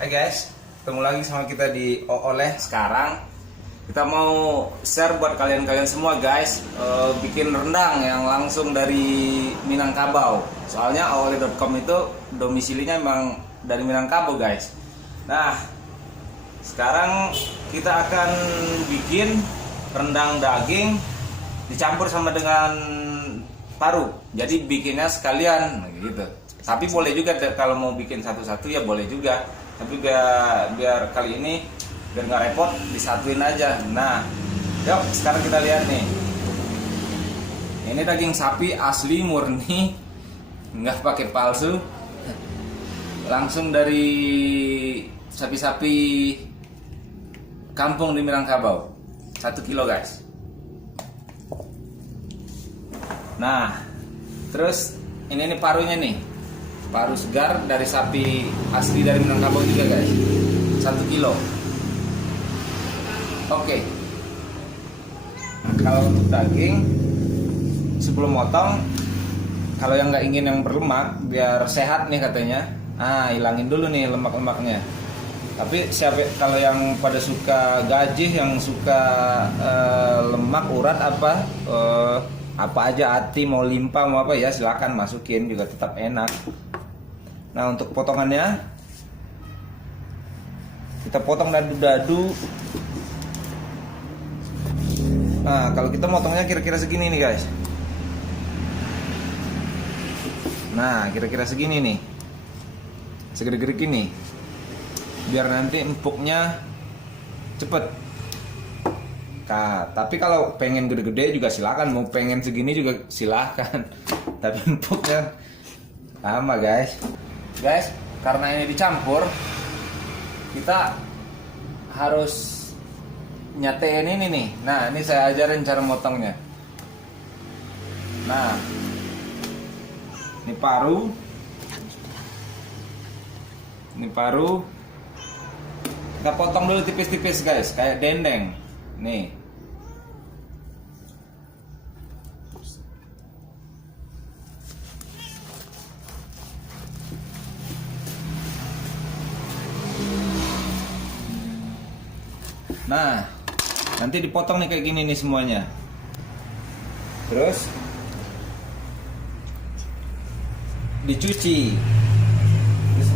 Hai guys, ketemu lagi sama kita di Oleh. Sekarang kita mau share buat kalian-kalian semua guys, bikin rendang yang langsung dari Minangkabau. Soalnya oleh.com itu domisilinya emang dari Minangkabau guys. Nah, sekarang kita akan bikin rendang daging dicampur sama dengan paru. Jadi bikinnya sekalian gitu. Tapi boleh juga kalau mau bikin satu-satu ya boleh juga. Tapi biar kali ini biar nggak repot disatuin aja. Nah, yuk sekarang kita lihat nih. Ini daging sapi asli murni, nggak pakai palsu. Langsung dari sapi-sapi kampung di Minangkabau. 1 kilo guys. Nah, terus ini parunya nih. Paru segar dari sapi asli dari Minangkabau juga guys, 1 kilo. Oke. Kalau untuk daging sebelum motong, kalau yang nggak ingin yang berlemak biar sehat nih katanya, hilangin dulu nih lemak-lemaknya. Tapi kalau yang pada suka gajih, yang suka lemak urat apa aja, hati mau limpa mau apa ya silakan masukin, juga tetap enak. Nah, untuk potongannya kita potong dadu-dadu. Nah, kalau kita motongnya kira-kira segini nih guys. Nah, kira-kira segini nih, segede-gede gini, biar nanti empuknya cepet. Nah, tapi kalau pengen gede-gede juga silakan, mau pengen segini juga silakan. Tapi empuknya lama guys. Guys, karena ini dicampur, kita harus nyatein ini nih. Nah, ini saya ajarin cara motongnya. Nah, ini paru. Ini paru. Kita potong dulu tipis-tipis guys, kayak dendeng. Nih. Nah, nanti dipotong nih kayak gini nih semuanya. Terus dicuci. Terus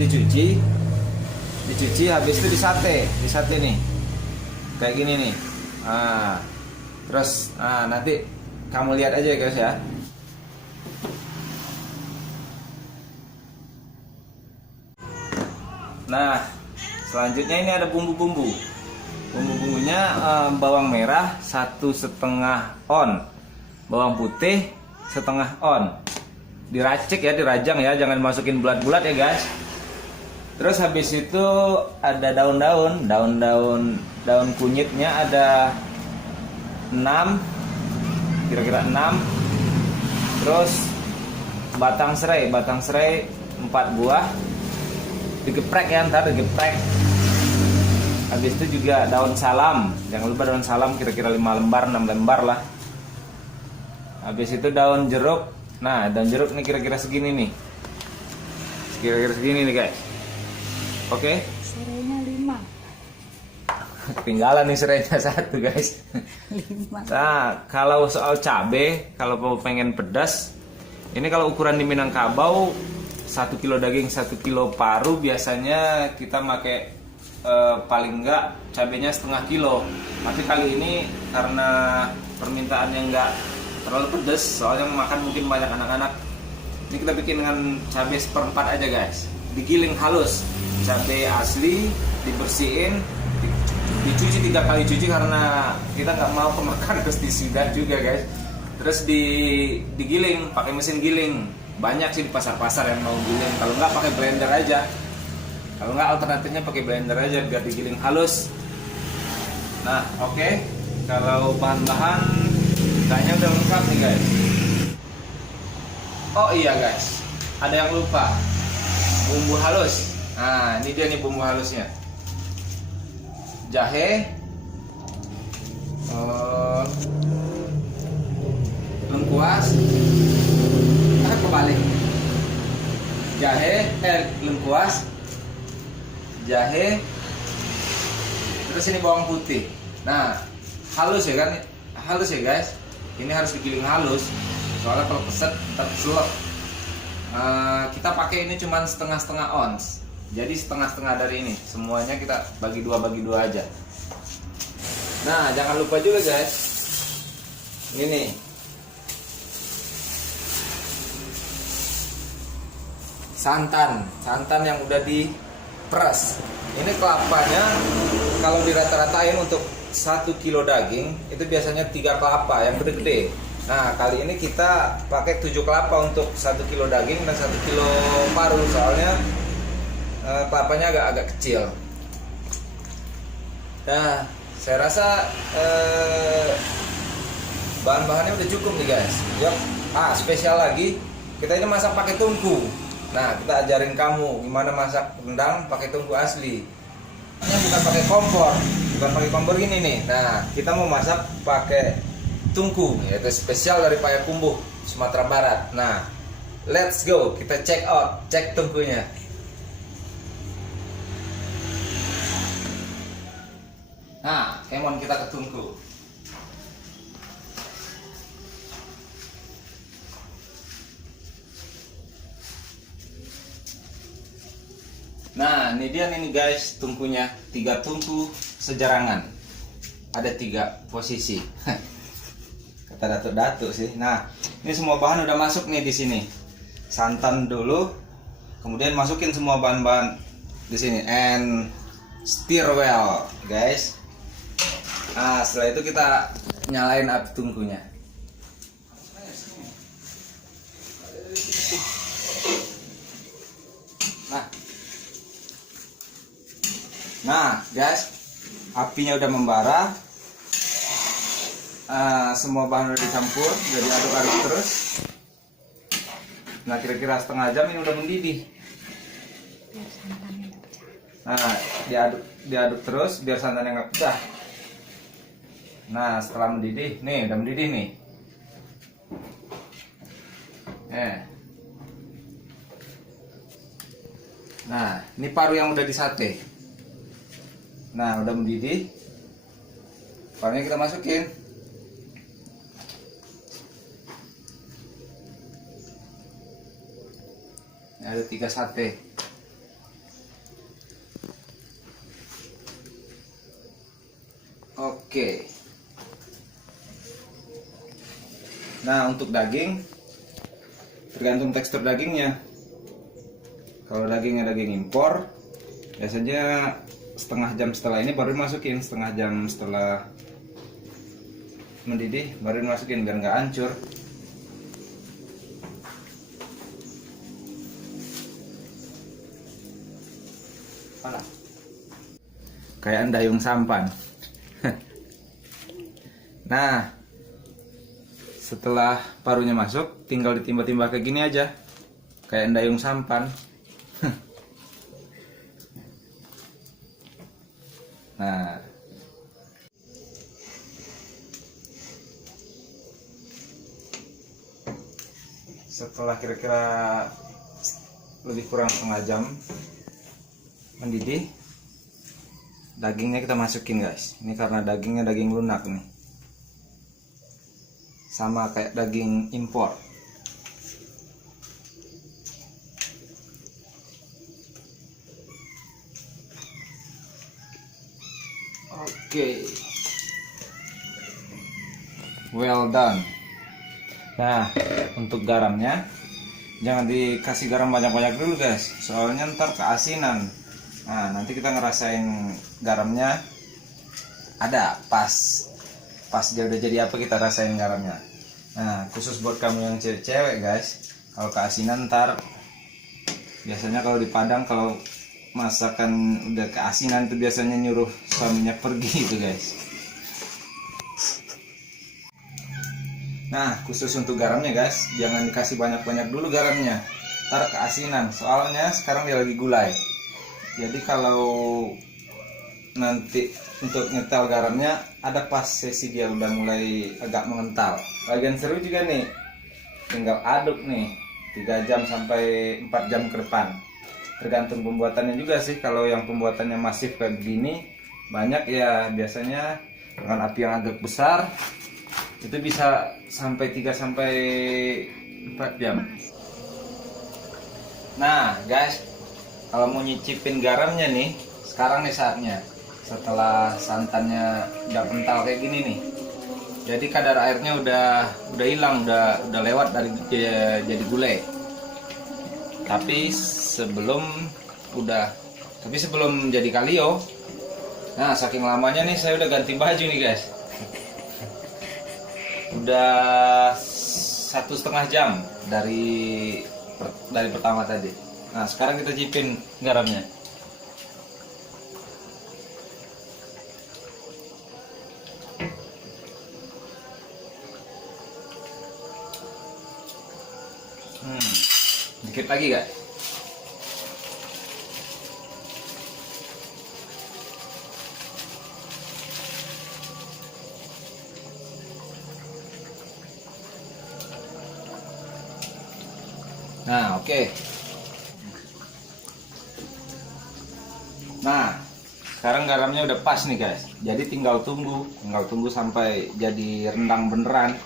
dicuci habis itu disate nih. Kayak gini nih. Terus nanti kamu lihat aja guys ya. Nah, selanjutnya ini ada bumbu-bumbu. Bumbu-bumbunya bawang merah 1,5 on, bawang putih 1/2 on. Diracik ya, dirajang ya, jangan masukin bulat-bulat ya guys. Terus habis itu ada daun kunyitnya ada 6, kira-kira 6. Terus batang serai 4 buah, digeprek ya, ntar digeprek. Habis itu juga daun salam, jangan lupa daun salam, kira-kira 5 lembar 6 lembar lah. Habis itu daun jeruk. Nah, daun jeruk ini kira-kira segini nih, guys. Oke. Serainya 5. Ketinggalan nih serainya 1 guys. 5. Nah, kalau soal cabe, kalau mau pengen pedas, ini kalau ukuran di Minangkabau 1 kilo daging 1 kilo paru biasanya kita pakai paling enggak cabenya 1/2 kilo. Tapi kali ini karena permintaannya enggak terlalu pedas, soalnya makan mungkin banyak anak-anak, ini kita bikin dengan cabai 1/4 aja guys. Digiling halus, cabai asli dibersihin, dicuci 3 kali cuci karena kita nggak mau kemakan pestisida juga guys. Terus digiling pakai mesin giling. Banyak sih di pasar-pasar yang mau giling, kalau nggak pakai blender aja. Kalau nggak alternatifnya pakai blender aja biar digiling halus. Nah, oke. Kalau bahan-bahan kayaknya udah lengkap nih guys. Oh iya guys, ada yang lupa. Bumbu halus. Nah, ini dia nih bumbu halusnya. Jahe, lengkuas, kebalik. Jahe, lengkuas, jahe, terus ini bawang putih. Nah, halus ya kan? Halus ya guys. Ini harus digiling halus. Soalnya kalau peset ntar selek. Kita pakai ini cuman setengah-setengah ons. Jadi setengah-setengah dari ini. Semuanya kita bagi dua aja. Nah, jangan lupa juga guys. Ini nih. Santan yang udah diperas. Ini kelapanya kalau dirata-ratain untuk 1 kilo daging itu biasanya 3 kelapa yang gede-gede. Nah, kali ini kita pakai 7 kelapa untuk 1 kilo daging dan 1 kilo paru, soalnya kelapanya agak kecil. Nah, saya rasa bahan-bahannya udah cukup nih guys. Yuk, spesial lagi, kita ini masak pakai tungku. Nah, kita ajarin kamu gimana masak rendang pakai tungku asli. Ini bukan pakai kompor gini nih. Nah, kita mau masak pakai tungku, yaitu spesial dari Payakumbuh, Sumatera Barat. Nah, let's go, kita cek tungkunya. Nah, kemon kita ke tungku. Nah, ini dia nih guys, tungkunya. 3 tungku sejarangan. Ada 3 posisi. Kata datuk-datuk sih. Nah, ini semua bahan udah masuk nih di sini. Santan dulu, kemudian masukin semua bahan-bahan di sini and stir well, guys. Nah, setelah itu kita nyalain api tungkunya. Nah, guys, apinya udah membara. Semua bahan udah dicampur, udah diaduk-aduk terus. Nah, kira-kira setengah jam ini udah mendidih. Nah, diaduk terus biar santannya nggak pecah. Nah, setelah mendidih, nih udah mendidih nih. Nah, ini paru yang udah disate. Nah, udah mendidih. Parunya kita masukin. Ini ada 3 sate. Oke. Nah, untuk daging tergantung tekstur dagingnya. Kalau dagingnya daging impor, biasanya setengah jam setelah ini baru dimasukin. Setengah jam setelah mendidih baru dimasukin biar nggak hancur. Kayak dayung sampan. Nah, setelah parunya masuk, tinggal ditimba-timba kayak gini aja, kayak dayung sampan. Nah, setelah kira-kira lebih kurang setengah jam mendidih, dagingnya kita masukin guys. Ini karena dagingnya daging lunak nih, sama kayak daging impor. Oke, well done. Nah, untuk garamnya jangan dikasih garam banyak-banyak dulu guys, soalnya ntar keasinan. Nah, nanti kita ngerasain garamnya ada pas dia udah jadi apa kita rasain garamnya. Nah, khusus buat kamu yang cewek-cewek guys, kalau keasinan ntar biasanya kalau di Padang kalau masakan udah keasinan tuh biasanya nyuruh suaminya pergi gitu guys. Nah, khusus untuk garamnya guys, jangan dikasih banyak-banyak dulu garamnya, ntar keasinan. Soalnya sekarang dia lagi gulai. Jadi kalau nanti untuk nyetel garamnya ada pas sesi dia udah mulai agak mengental. Bagian seru juga nih, tinggal aduk nih 3 jam sampai 4 jam ke depan. tergantung pembuatannya juga sih. Kalau yang pembuatannya masif kayak begini banyak ya, biasanya dengan api yang agak besar itu bisa sampai 3 sampai 4 jam. Nah guys, kalau mau nyicipin garamnya nih, sekarang nih saatnya. Setelah santannya udah kental kayak gini nih, jadi kadar airnya udah hilang, udah lewat dari jadi gulai. Tapi sebelum jadi kalio, nah saking lamanya nih saya udah ganti baju nih guys. Udah 1,5 jam dari pertama tadi. Nah sekarang kita cipin garamnya. Dikit lagi guys. Nah, oke. Nah, sekarang garamnya udah pas nih guys. Jadi tinggal tunggu sampai jadi rendang beneran.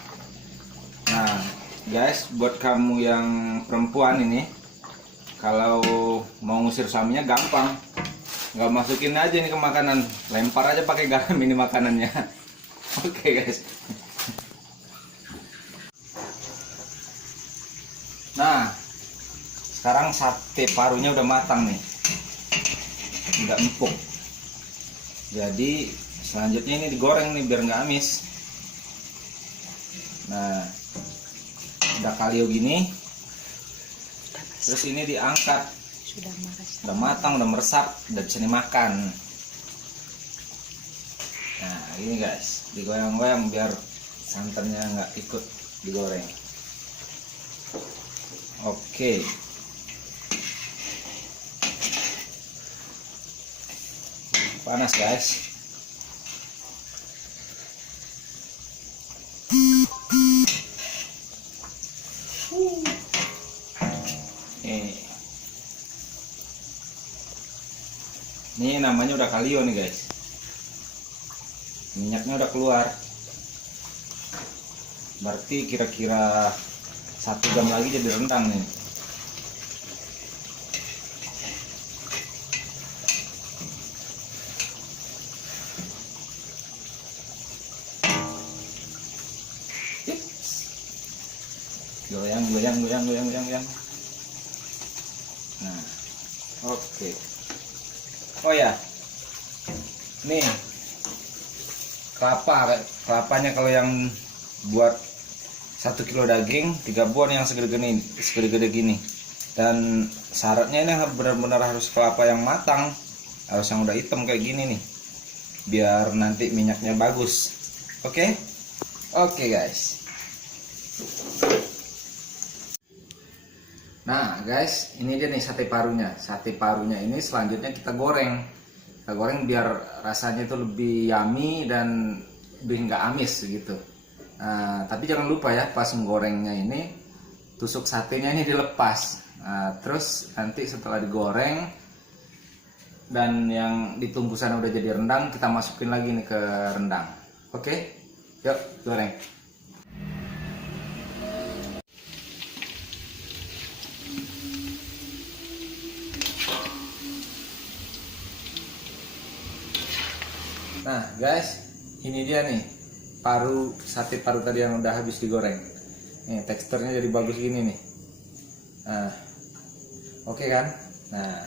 Nah, guys, buat kamu yang perempuan ini, kalau mau ngusir suaminya gampang. Nggak masukin aja nih ke makanan, lempar aja pakai garam ini makanannya. Oke guys. Nah, sekarang sate parunya udah matang nih, udah empuk. Jadi selanjutnya ini digoreng nih biar nggak amis. Nah, udah kalio gini, terus ini diangkat, udah matang, udah meresap, udah bisa dimakan. Nah ini guys, digoyang-goyang biar santannya nggak ikut digoreng. Oke. Panas guys. Ini namanya udah kalio nih guys. Minyaknya udah keluar. Berarti kira-kira 1 jam lagi jadi rendang nih. Goyang. Nah, oke. Oh ya, nih kelapanya kalau yang buat 1 kilo daging 3 buah yang segede gini. Dan syaratnya ini benar-benar harus kelapa yang matang, harus yang udah hitam kayak gini nih, biar nanti minyaknya bagus. Oke guys. Nah guys, ini dia nih sate parunya. Sate parunya ini selanjutnya kita goreng. Kita goreng biar rasanya itu lebih yummy dan lebih nggak amis gitu. Nah, tapi jangan lupa ya, pas menggorengnya ini tusuk satenya ini dilepas. Nah, terus nanti setelah digoreng dan yang ditunggu sana udah jadi rendang, kita masukin lagi nih ke rendang. Oke, yuk goreng. Nah guys, ini dia nih sate paru tadi yang udah habis digoreng. Nih teksturnya jadi bagus gini nih. Nah, oke kan? Nah,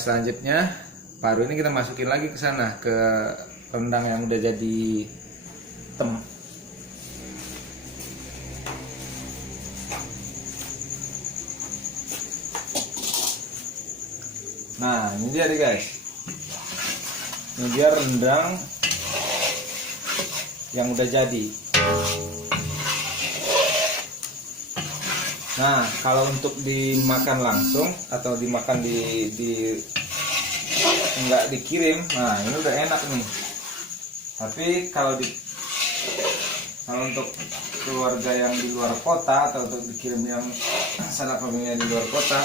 selanjutnya paru ini kita masukin lagi ke sana, ke rendang yang udah jadi hitam. Nah ini dia nih guys. Ini dia rendang yang udah jadi. Nah, kalau untuk dimakan langsung atau dimakan nggak dikirim, nah ini udah enak nih. Tapi kalau untuk keluarga yang di luar kota atau untuk dikirim yang sanak familinya di luar kota,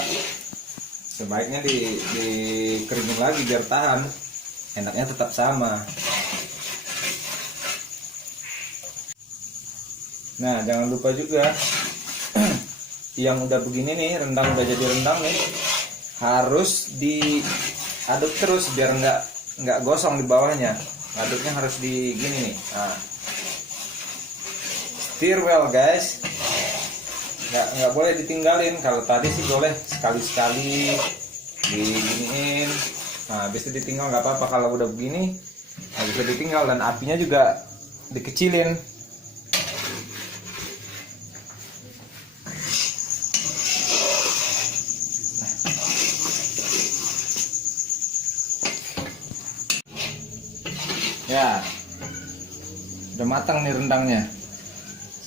Sebaiknya dikeringin lagi biar tahan, enaknya tetap sama. Nah, jangan lupa juga yang udah begini nih, rendang udah jadi rendang nih, harus diaduk terus biar nggak gosong di bawahnya. Aduknya harus di gini nih. Nah. Stir well guys, nggak boleh ditinggalin. Kalau tadi sih boleh sekali-sekali diginiin. Nah, habis itu ditinggal nggak apa-apa. Kalau udah begini, nah bisa ditinggal dan apinya juga dikecilin. Ya, udah matang nih rendangnya.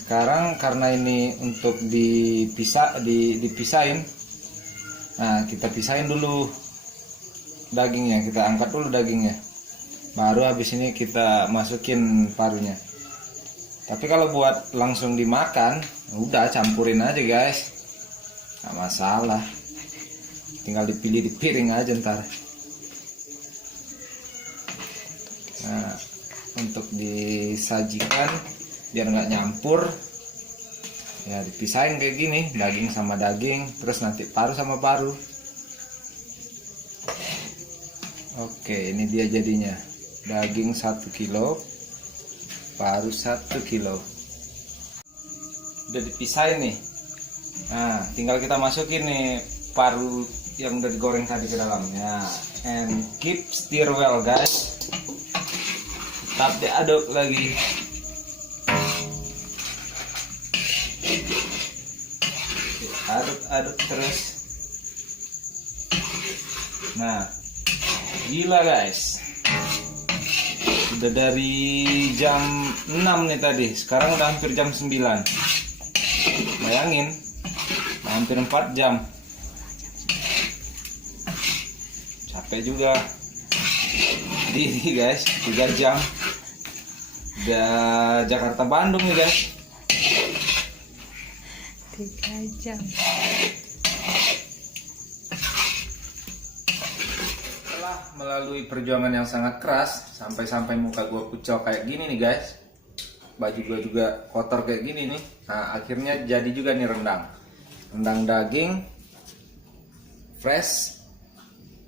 Sekarang karena ini untuk dipisahin, nah kita pisahin dulu dagingnya, kita angkat dulu dagingnya. Baru habis ini kita masukin parunya. Tapi kalau buat langsung dimakan, udah campurin aja guys, nggak masalah. Tinggal dipilih di piring aja ntar. Nah, untuk disajikan biar nggak nyampur, ya dipisahin kayak gini, daging sama daging, terus nanti paru sama paru. Oke, ini dia jadinya, daging 1 kilo, paru 1 kilo. Udah dipisahin nih. Nah, tinggal kita masukin nih paru yang udah digoreng tadi ke dalamnya. And keep stir well guys. Tetap diaduk lagi. Aduk terus. Nah, gila guys, udah dari jam 6 nih tadi, sekarang udah hampir jam 9. Bayangin, hampir 4 jam. Capek juga. Ini guys, 3 jam udah Jakarta Bandung nih guys. 3 jam. Setelah melalui perjuangan yang sangat keras, sampai-sampai muka gue kucel kayak gini nih guys, baju gue juga kotor kayak gini nih. Nah, akhirnya jadi juga nih rendang daging fresh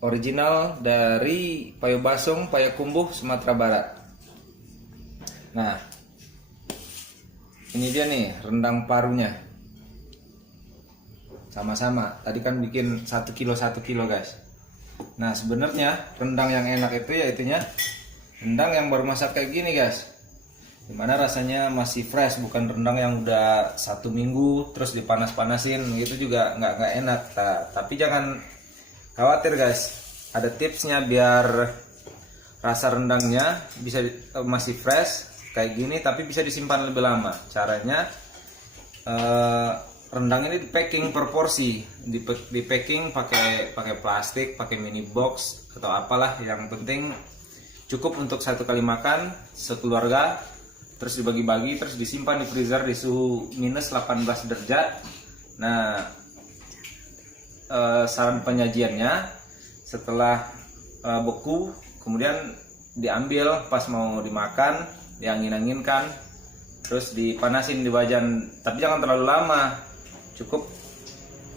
original dari Payobasong, Payakumbuh, Sumatera Barat. Nah, ini dia nih rendang parunya. Sama-sama, tadi kan bikin 1 kilo guys. Nah, sebenarnya rendang yang enak itu ya itunya rendang yang baru masak kayak gini guys, dimana rasanya masih fresh, bukan rendang yang udah 1 minggu terus dipanas-panasin gitu, juga nggak enak. Nah, tapi jangan khawatir guys, ada tipsnya biar rasa rendangnya bisa masih fresh kayak gini tapi bisa disimpan lebih lama. Caranya rendang ini di packing per porsi, di packing pakai plastik, pakai mini box atau apalah, yang penting cukup untuk 1 kali makan sekeluarga, terus dibagi-bagi, terus disimpan di freezer di suhu minus 18 derajat. Nah, saran penyajiannya setelah beku kemudian diambil pas mau dimakan, diangin-anginkan, terus dipanasin di wajan, tapi jangan terlalu lama, cukup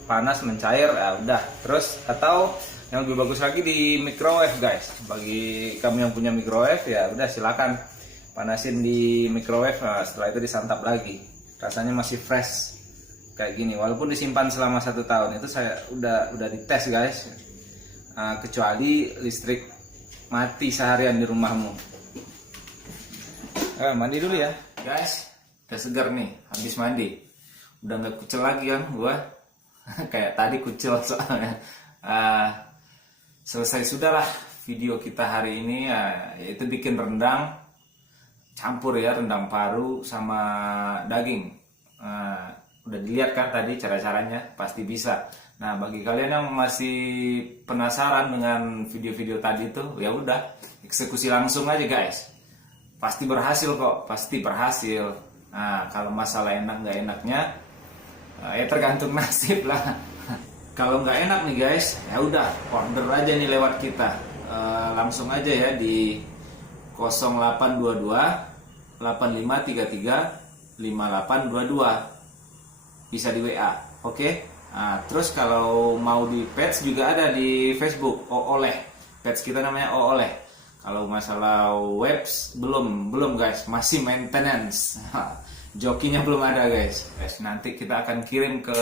panas mencair, ya udah. Terus atau yang lebih bagus lagi di microwave guys, bagi kamu yang punya microwave ya udah silakan panasin di microwave. Nah, setelah itu disantap lagi, rasanya masih fresh kayak gini walaupun disimpan selama 1 tahun. Itu saya udah dites guys. Kecuali listrik mati seharian di rumahmu. Mandi dulu ya guys, udah segar nih habis mandi, udah nggak kucel lagi kan gua. Kayak tadi kucel soalnya. Selesai sudahlah video kita hari ini, yaitu bikin rendang campur ya, rendang paru sama daging. Udah dilihat kan tadi cara-caranya, pasti bisa. Nah, bagi kalian yang masih penasaran dengan video-video tadi tuh, ya udah eksekusi langsung aja guys. Pasti berhasil kok, pasti berhasil. Nah, kalau masalah enak nggak enaknya, ya tergantung nasib lah. Kalau nggak enak nih guys, ya udah order aja nih lewat kita. Langsung aja ya di 0822 8533 5822. Bisa di WA. Oke? Nah, terus kalau mau di page juga ada di Facebook, Oleh. Page kita namanya Oleh. Kalau masalah webs belum guys, masih maintenance. Jokinya belum ada guys. Nanti kita akan kirim ke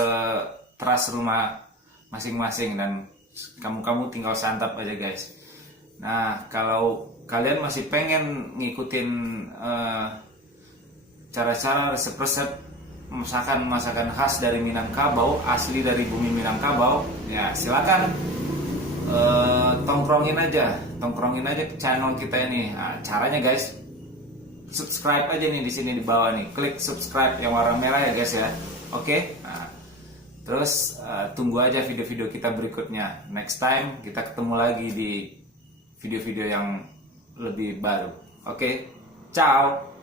teras rumah masing-masing dan kamu tinggal santap aja guys. Nah, kalau kalian masih pengen ngikutin cara-cara resep-resep masakan khas dari Minangkabau, asli dari bumi Minangkabau, ya silakan tongkrongin aja ke channel kita ini. Nah, caranya guys, subscribe aja nih di sini di bawah nih, klik subscribe yang warna merah ya guys ya. Oke. Nah, terus tunggu aja video-video kita berikutnya. Next time kita ketemu lagi di video-video yang lebih baru. Oke. Ciao.